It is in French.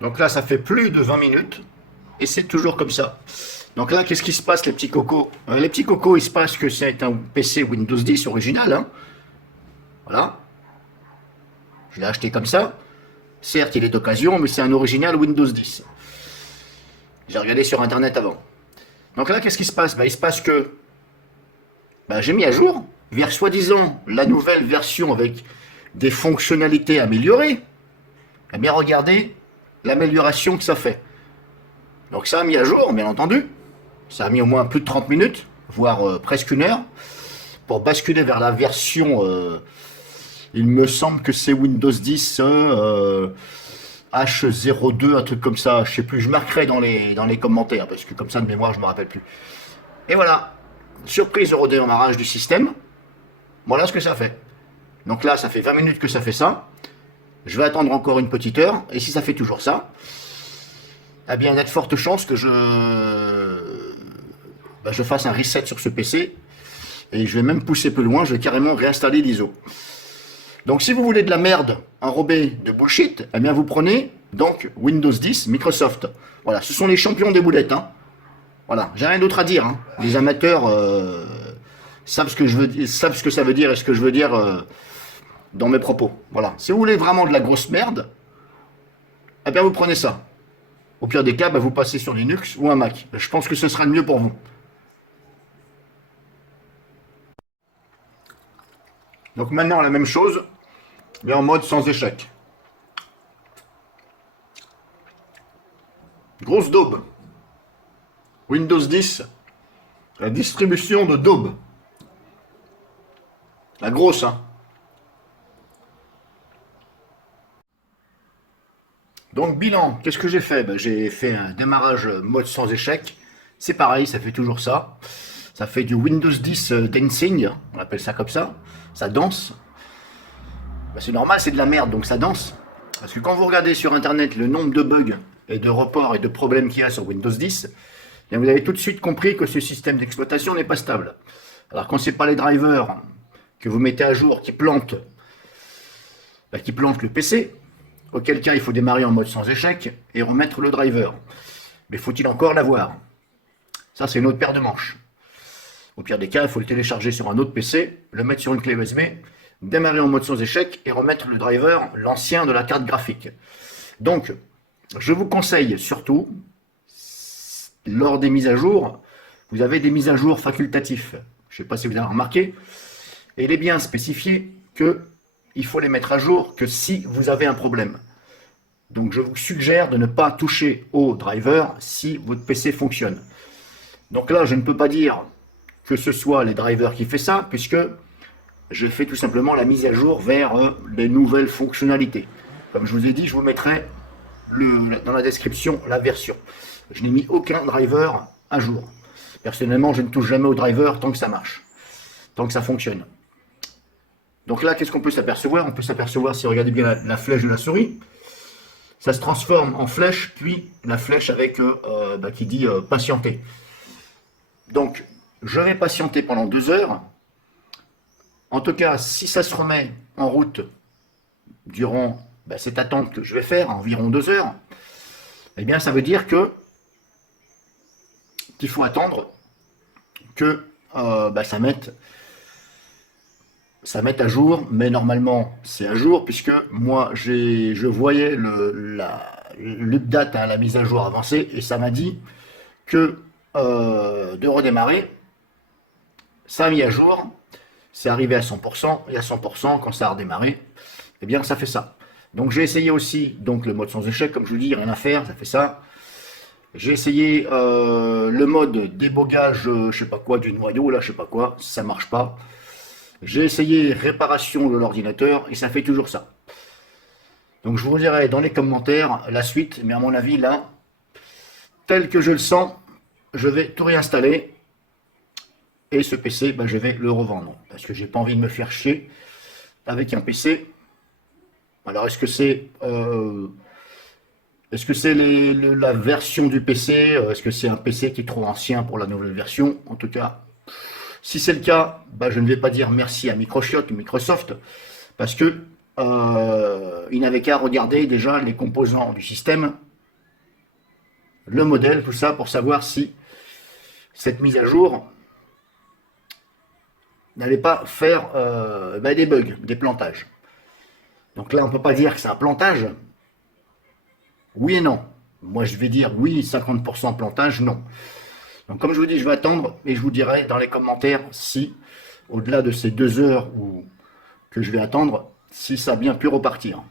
Donc là, ça fait plus de 20 minutes et c'est toujours comme ça. Donc là, qu'est-ce qui se passe, les petits cocos? Les petits cocos, il se passe que c'est un PC Windows 10 original, hein. Voilà, je l'ai acheté comme ça. Certes, il est d'occasion, mais c'est un original Windows 10. J'ai regardé sur Internet avant. Donc là, qu'est-ce qui se passe? Il se passe que j'ai mis à jour vers soi-disant la nouvelle version avec des fonctionnalités améliorées. Eh bien, regardez l'amélioration que ça fait. Donc ça a mis à jour, bien entendu. Ça a mis au moins plus de 30 minutes, voire presque une heure, pour basculer vers la version, il me semble que c'est Windows 10 H02, un truc comme ça. Je sais plus, je marquerai dans les commentaires, parce que comme ça de mémoire, je me rappelle plus. Et voilà, surprise au redémarrage du système. Voilà ce que ça fait. Donc là, ça fait 20 minutes que ça fait ça. Je vais attendre encore une petite heure, et si ça fait toujours ça, eh bien, il y a de fortes chances que je fasse un reset sur ce PC, et je vais même pousser plus loin, je vais carrément réinstaller l'ISO. Donc si vous voulez de la merde enrobée de bullshit, eh bien vous prenez donc Windows 10 Microsoft. Voilà, ce sont les champions des boulettes, hein. Voilà, j'ai rien d'autre à dire, hein. Les amateurs savent ce que je veux dire, savent ce que ça veut dire et ce que je veux dire dans mes propos. Voilà, si vous voulez vraiment de la grosse merde, eh bien vous prenez ça. Au pire des cas, vous passez sur Linux ou un Mac. Je pense que ce sera le mieux pour vous. Donc maintenant, la même chose, mais en mode sans échec. Grosse daube. Windows 10, la distribution de daube. La grosse, hein. Donc bilan, qu'est-ce que j'ai fait? J'ai fait un démarrage mode sans échec. C'est pareil, ça fait toujours ça. Ça fait du Windows 10 dancing, on appelle ça comme ça. Ça danse. C'est normal, c'est de la merde, donc ça danse. Parce que quand vous regardez sur Internet le nombre de bugs et de reports et de problèmes qu'il y a sur Windows 10, bien vous avez tout de suite compris que ce système d'exploitation n'est pas stable. Alors quand c'est pas les drivers que vous mettez à jour qui plantent le PC, auquel cas il faut démarrer en mode sans échec et remettre le driver. Mais faut-il encore l'avoir? Ça, c'est une autre paire de manches. Au pire des cas, il faut le télécharger sur un autre PC, le mettre sur une clé USB, démarrer en mode sans échec et remettre le driver, l'ancien de la carte graphique. Donc, je vous conseille surtout, lors des mises à jour, vous avez des mises à jour facultatifs. Je ne sais pas si vous avez remarqué, et il est bien spécifié qu'il faut les mettre à jour que si vous avez un problème. Donc je vous suggère de ne pas toucher au driver si votre PC fonctionne. Donc là, je ne peux pas dire que ce soit les drivers qui fait ça, puisque je fais tout simplement la mise à jour vers les nouvelles fonctionnalités. Comme je vous ai dit, je vous mettrai dans la description la version. Je n'ai mis aucun driver à jour. Personnellement, je ne touche jamais au driver tant que ça marche, tant que ça fonctionne. Donc là, qu'est-ce qu'on peut s'apercevoir? On peut s'apercevoir, si vous regardez bien la flèche de la souris, ça se transforme en flèche, puis la flèche avec qui dit patienter. Donc, je vais patienter pendant 2 heures. En tout cas, si ça se remet en route durant cette attente que je vais faire, environ 2 heures, eh bien, ça veut dire qu'il faut attendre que ça mette à jour, mais normalement c'est à jour puisque moi je voyais l'update, la mise à jour avancée, et ça m'a dit que de redémarrer. Ça a mis à jour, c'est arrivé à 100%, et à 100% quand ça a redémarré, eh bien ça fait ça. Donc j'ai essayé aussi donc le mode sans échec, comme je vous dis, rien à faire, ça fait ça. J'ai essayé le mode débogage, je sais pas quoi, du noyau, là je sais pas quoi, ça marche pas. J'ai essayé réparation de l'ordinateur et ça fait toujours ça. Donc je vous dirai dans les commentaires la suite, mais à mon avis là, tel que je le sens, je vais tout réinstaller et ce PC, je vais le revendre parce que j'ai pas envie de me faire chier avec un PC. Alors est-ce que c'est la version du PC? Est-ce que c'est un PC qui est trop ancien pour la nouvelle version? En tout cas, si c'est le cas, je ne vais pas dire merci à Microsoft, parce que ils n'avaient qu'à regarder déjà les composants du système le modèle, tout ça, pour savoir si cette mise à jour n'allait pas faire des bugs, des plantages. Donc là, on ne peut pas dire que c'est un plantage. Oui et non. Moi, je vais dire oui, 50% plantage, non. Donc comme je vous dis, je vais attendre et je vous dirai dans les commentaires si, au-delà de ces 2 heures que je vais attendre, si ça a bien pu repartir.